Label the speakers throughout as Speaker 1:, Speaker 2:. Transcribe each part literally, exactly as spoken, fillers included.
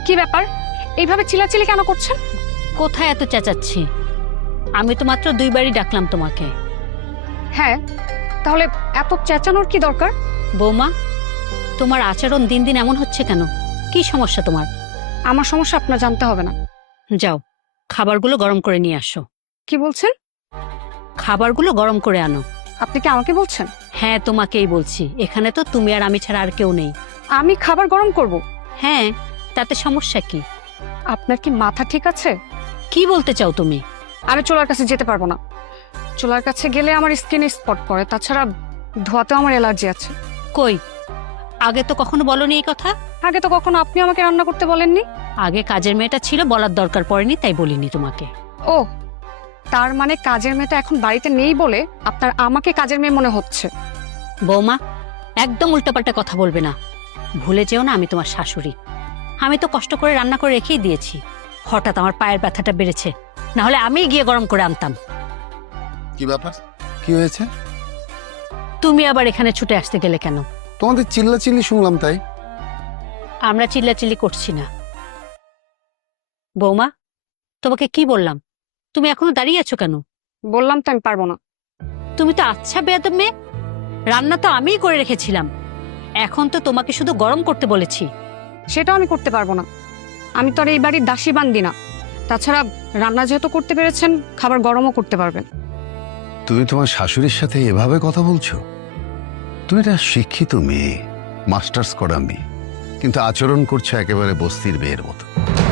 Speaker 1: কি ব্যাপার, এইভাবে চিল্লাচিল্লি কেন করছেন?
Speaker 2: কোথায় এত চেঁচাচ্ছি? আমি তো মাত্র দুইবারই ডাকলাম তোমাকে।
Speaker 1: হ্যাঁ, তাহলে এত চেঁচানোর কি দরকার?
Speaker 2: বৌমা, তোমার আচরণ দিন দিন এমন হচ্ছে কেন? কি সমস্যা তোমার?
Speaker 1: আমার সমস্যা আপনার জানতে হবে না।
Speaker 2: যাও, খাবারগুলো গরম করে নিয়ে আসো।
Speaker 1: কি বলছেন?
Speaker 2: খাবারগুলো গরম করে আনো।
Speaker 1: আপনি কি আমাকে বলছেন?
Speaker 2: হ্যাঁ, তোমাকেই বলছি। এখানে তো তুমি আর আমি ছাড়া আর কেউ নেই।
Speaker 1: আমি খাবার গরম করব?
Speaker 2: হ্যাঁ, তাতে সমস্যা কি?
Speaker 1: আপনার কি মাথা ঠিক আছে?
Speaker 2: কি বলতে চাও তুমি?
Speaker 1: আমি চুলার কাছে যেতে পারবো না। চুলার কাছে গেলে আমার স্কিনে স্পট পড়ে, তাছাড়া ধোয়াতেও আমার অ্যালার্জি আছে।
Speaker 2: কই, আগে তো কখনো বলনি এই কথা।
Speaker 1: আগে তো কখনো আপনি আমাকে রান্না করতে বলেননি।
Speaker 2: আগে কাজের মেয়েটা ছিল, বলার দরকার পড়েনি, তাই বলিনি তোমাকে।
Speaker 1: ও, তার মানে কাজের মেয়েটা এখন বাড়িতে নেই বলে আপনার আমাকে কাজের মেয়ে মনে হচ্ছে?
Speaker 2: বৌমা, একদম উল্টাপাল্টা কথা বলবে না। ভুলে যেও না আমি তোমার শাশুড়ি। আমি তো কষ্ট করে রান্না করে রেখেই দিয়েছি। হঠাৎ আমার পায়ের ব্যথাটা বেড়েছে, না হলে আমিই গিয়ে গরম করে আনতাম।
Speaker 3: কি ব্যাপার, কি হয়েছে?
Speaker 2: তুমি আবার এখানে ছুটে আসতে গেলে কেন?
Speaker 3: তোমাদের চিল্লাচিল্লি শুনলাম তাই।
Speaker 2: আমরা চিল্লাচিল্লি করছি না। বৌমা, তোমাকে কি বললাম? তুমি এখনো দাঁড়িয়ে আছো কেন?
Speaker 1: বললাম তো আমি পারবো না।
Speaker 2: তুমি তো আচ্ছা বেয়াদব মেয়ে। রান্না তো আমিই করে রেখেছিলাম, এখন তো তোমাকে শুধু গরম করতে বলেছি।
Speaker 1: সেটাও আমি করতে পারবো না। আমি তো আর এই বাড়ির দাসী বান্দি না। তাছাড়া রান্না যেহেতু করতে পেরেছেন, খাবার গরমও করতে পারবেন।
Speaker 3: তুমি তোমার শাশুড়ির সাথে এভাবে কথা বলছো? তুমি একটা শিক্ষিত মেয়ে, মাস্টার্স করা মেয়ে, কিন্তু আচরণ করছো একেবারে বস্তির মেয়ের মতো।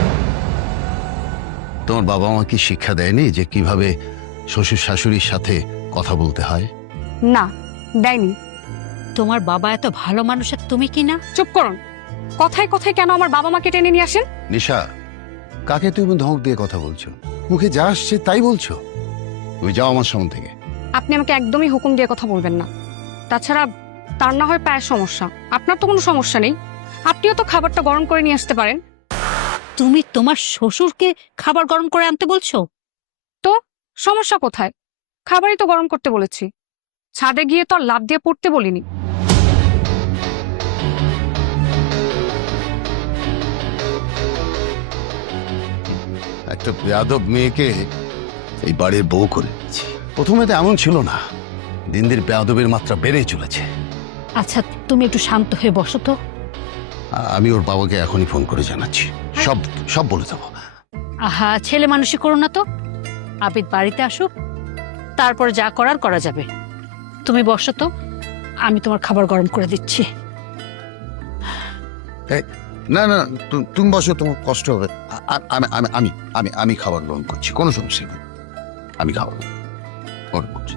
Speaker 3: তোমার বাবা মা কি শিক্ষা দেয়নি যে কিভাবে শ্বশুর শাশুড়ির সাথে কথা বলতে হয়?
Speaker 1: না, দেয়নি।
Speaker 2: তোমার বাবা এত ভালো মানুষের তুমি কি না?
Speaker 1: চুপ করুন। কথায় কথায় কেন আমার বাবা মাকে টেনে নিয়ে আসেন?
Speaker 3: নিশা, কাকে তুমি ধমক দিয়ে কথা বলছো? মুখে যা আসছে তাই বলছো। তুমি যাও আমার সামনে থেকে।
Speaker 1: আপনি আমাকে একদমই হুকুম দিয়ে কথা বলবেন না। তাছাড়া তার না হয় পায়ের সমস্যা, আপনার তো কোনো সমস্যা নেই। আপনিও তো খাবারটা গরম করে নিয়ে আসতে পারেন।
Speaker 2: তুমি তোমার শ্বশুরকে খাবার গরম করে আনতে বলছো?
Speaker 1: তো সমস্যা কোথায়? খাবারই তো গরম করতে বলেছি। ছাদে গিয়ে তো আর লাফ দিয়ে পড়তে বলিনি।
Speaker 3: একটা বেয়াদব মেয়েকে এই বাড়ির বউ করে দিয়েছি। প্রথমে তো এমন ছিল না, দিন দিন বেয়াদবের মাত্রা বেড়েই চলেছে।
Speaker 2: আচ্ছা, তুমি একটু শান্ত হয়ে বসো তো।
Speaker 3: আ- আমি ওর বাবাকে এখনই ফোন করে জানাচ্ছি, সব সব বলে দেবো।
Speaker 2: আহা, ছেলে মানুষই করো না তো। আবিদ বাড়িতে আসুক, তারপর যা করার করা যাবে। তুমি বসো তো, আমি তোমার খাবার গরম করে দিচ্ছি।
Speaker 3: না না, তু- তুমি বসো, তোমার কষ্ট হবে। আ- আ- আমি আমি আমি আমি আমি খাবার গ্রহণ করছি, কোনো সমস্যা নেই। আমি খাবার গ্রহণ করছি।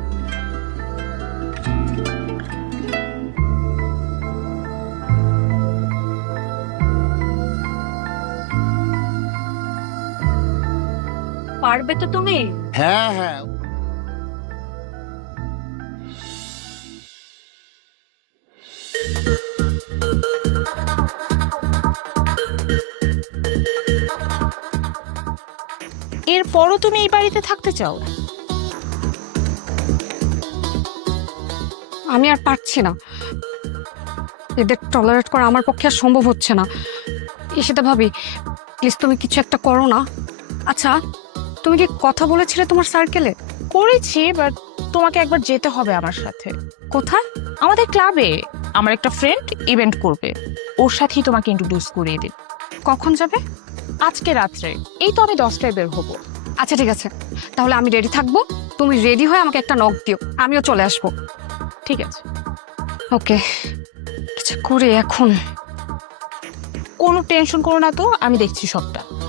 Speaker 2: পারবে তো তুমি?
Speaker 3: হ্যাঁ হ্যাঁ।
Speaker 4: এরপরও তুমি এই বাড়িতে থাকতে চাও?
Speaker 1: আমি আর পারছি না। এদের টলারেট করা আমার পক্ষে আর সম্ভব হচ্ছে না। সেটা ভাবি, প্লিজ তুমি কিছু একটা করো না। আচ্ছা, তুমি কি কথা বলেছিলে তোমার সার্কেলে?
Speaker 4: করেছি, বাট তোমাকে একবার যেতে হবে আমার সাথে।
Speaker 1: কোথায়?
Speaker 4: আমাদের ক্লাবে আমার একটা ফ্রেন্ড ইভেন্ট করবে, ওর সাথেই তোমাকে ইন্ট্রোডিউস করিয়ে দিই।
Speaker 1: কখন যাবে?
Speaker 4: আজকে রাত্রে। এই তো আমি দশটায় বের হবো।
Speaker 1: আচ্ছা ঠিক আছে, তাহলে আমি রেডি থাকবো। তুমি রেডি হয়ে আমাকে একটা নক দিও, আমিও চলে আসবো।
Speaker 4: ঠিক আছে।
Speaker 1: ওকে, কিছু করে এখন।
Speaker 4: কোনো টেনশন করো না তো, আমি দেখছি সবটা।